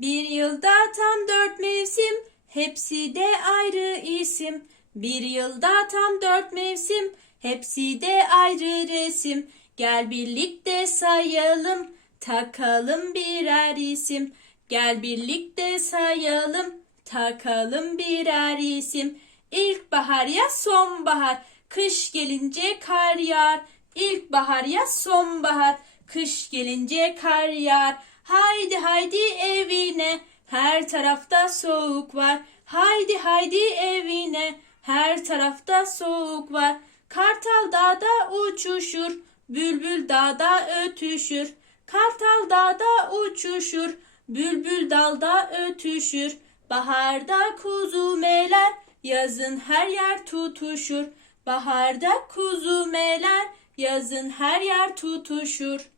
Bir yılda tam dört mevsim, hepsi de ayrı isim. Bir yılda tam dört mevsim, hepsi de ayrı resim. Gel birlikte sayalım, takalım birer isim. Gel birlikte sayalım, takalım birer isim. İlkbahar ya sonbahar, kış gelince kar yağar. İlkbahar ya sonbahar, kış gelince kar yağar. Haydi haydi evine, her tarafta soğuk var. Haydi haydi evine, her tarafta soğuk var. Kartal dağda uçuşur, bülbül dağda ötüşür. Kartal dağda uçuşur, bülbül dalda ötüşür. Baharda kuzu meler, yazın her yer tutuşur. Baharda kuzu meler, yazın her yer tutuşur.